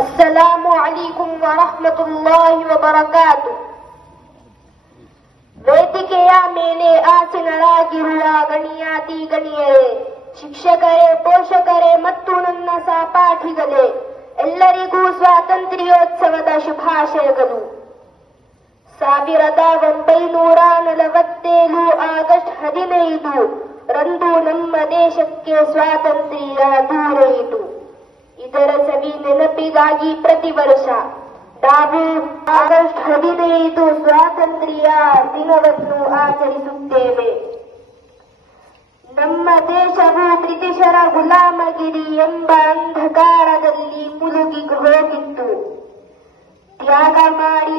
ಅಸ್ಸಲಾಮು ಅಲೈಕುಂ ವರಹ್ಮತುಲ್ಲಾಹಿ ವಬರಕಾತು. ವೇದಿಕೆಯ ಮೇಲೆ ಆಸೀನರಾಗಿರುವ ಗಣ್ಯಾತಿ ಗಣ್ಯರೇ, ಶಿಕ್ಷಕರೇ, ಪೋಷಕರೇ ಮತ್ತು ನನ್ನ ಸಹಪಾಠಿಗಳೇ, ಎಲ್ಲರಿಗೂ ಸ್ವಾತಂತ್ರ್ಯೋತ್ಸವದ ಶುಭಾಶಯಗಳು. 1947 ಆಗಸ್ಟ್ 15 ರಂದು ನಮ್ಮ ದೇಶಕ್ಕೆ ಸ್ವಾತಂತ್ರ್ಯ ದೊರೆಯಿತು. ಇದರ ಸವಿ ನೆನಪಿಗಾಗಿ ಪ್ರತಿ ವರ್ಷ ನಾವು ಆಗಸ್ಟ್ 15 ಸ್ವಾತಂತ್ರ್ಯ ದಿನವನ್ನು ಆಚರಿಸುತ್ತೇವೆ. ನಮ್ಮ ದೇಶವು ಬ್ರಿಟಿಷರ ಗುಲಾಮಗಿರಿ ಎಂಬ ಅಂಧಕಾರದಲ್ಲಿ ಮುಳುಗಿ ಹೋಗಿತ್ತು. ತ್ಯಾಗ ಮಾಡಿ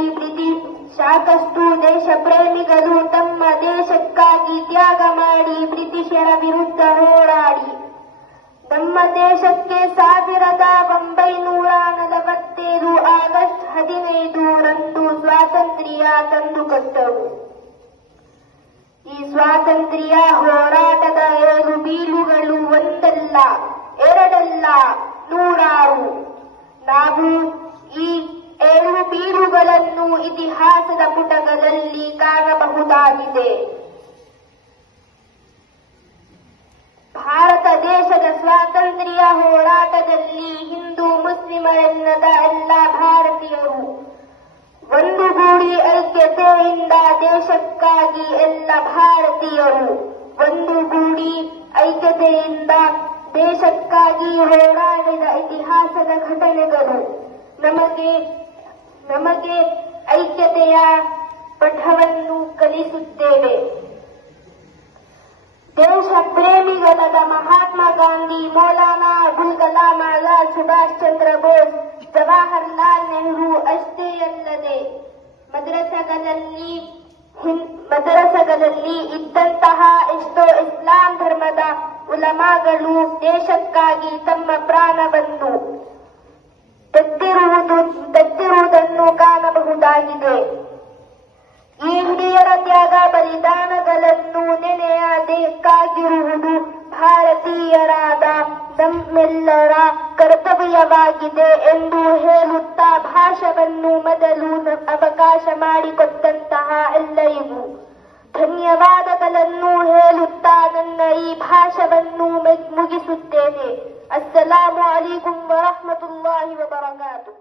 ಸಾಕಷ್ಟು ದೇಶ ಪ್ರೇಮಿಗಳು ತಮ್ಮ ದೇಶಕ್ಕಾಗಿ ತ್ಯಾಗ ಮಾಡಿ ಬ್ರಿಟಿಷರ ವಿರುದ್ಧ ಹೋರಾಡಿ ನಮ್ಮ ದೇಶಕ್ಕೆ 1947 ಆಗಸ್ಟ್ 15 ರಂದು ಸ್ವಾತಂತ್ರ್ಯ ತಂದುಕೊಟ್ಟರು. ಈ ಸ್ವಾತಂತ್ರ್ಯ ಹೋರಾಟದ ಏಳು ಬೀಳುಗಳು ಒಂದಲ್ಲ, ಎರಡಲ್ಲ, ನೂರಾರು. ನಾವು ಈ ಏಳು ಬೀಳುಗಳನ್ನು ಇತಿಹಾಸದ ಪುಟಗಳಲ್ಲಿ ಕಾಣಬಹುದಾಗಿದೆ. ಭಾರತ ದೇಶದ ಸ್ವಾತಂತ್ರ್ಯ ಹೋರಾಟದಲ್ಲಿ ಹಿಂದೂ ಮುಸ್ಲಿಮರೆನ್ನದ ಎಲ್ಲ ಭಾರತೀಯರು ಒಂದುಗೂಡಿ ಐಕ್ಯತೆಯಿಂದ ದೇಶಕ್ಕಾಗಿ ಎಲ್ಲ ಭಾರತೀಯರು ಒಂದುಗೂಡಿ ಐಕ್ಯತೆಯಿಂದ ದೇಶಕ್ಕಾಗಿ ಹೋರಾಡಿದ ಇತಿಹಾಸದ ಘಟನೆಗಳು ನಮಗೆ ಐಕ್ಯತೆಯ ಪಾಠವನ್ನು ಕಲಿಸುತ್ತೇವೆ. ದೇಶ ಪ್ರೇಮಿಗಳಾದ ಮಹಾತ್ಮ ಗಾಂಧಿ, ಮೌಲಾನಾ ಅಬುಲ್ ಕಲಾಂ ಆಜಾದ್, ಸುಭಾಷ್ ಚಂದ್ರ ಬೋಸ್, ಜವಾಹರ್ಲಾಲ್ ನೆಹರು ಅಷ್ಟೇ ಅಲ್ಲದೆ ಮದರಸಗಳಲ್ಲಿ ಇದ್ದಂತಹ ಎಷ್ಟೋ ಇಸ್ಲಾಂ ಧರ್ಮದ ಉಲಮಾಗಳು ದೇಶಕ್ಕಾಗಿ ತಮ್ಮ ಪ್ರಾಣವನ್ನು ತೆತ್ತಿರುವುದನ್ನು ಕಾಣಬಹುದಾಗಿದೆ. ಈ ಹಿರಿಯರ ತ್ಯಾಗ ಬಲಿದಾನಗಳನ್ನು ನೆನೆಯಬೇಕಾಗಿರುವುದು ಭಾರತೀಯರಾದ ನಮ್ಮೆಲ್ಲರ ಕರ್ತವ್ಯವಾಗಿದೆ ಎಂದು ಹೇಳುತ್ತಾ ಭಾಷಣವನ್ನು ಮೊದಲು ಅವಕಾಶ ಮಾಡಿಕೊಟ್ಟಂತಹ ಎಲ್ಲರಿಗೂ ಧನ್ಯವಾದಗಳನ್ನು ಹೇಳುತ್ತಾ ನನ್ನ ಈ ಭಾಷಣವನ್ನು ಮುಗಿಸುತ್ತೇನೆ. ಅಸ್ಸಲಾಮು ಅಲೈಕುಂ ವರಹ್ಮತುಲ್ಲಾಹಿ ವಬರಕಾತು.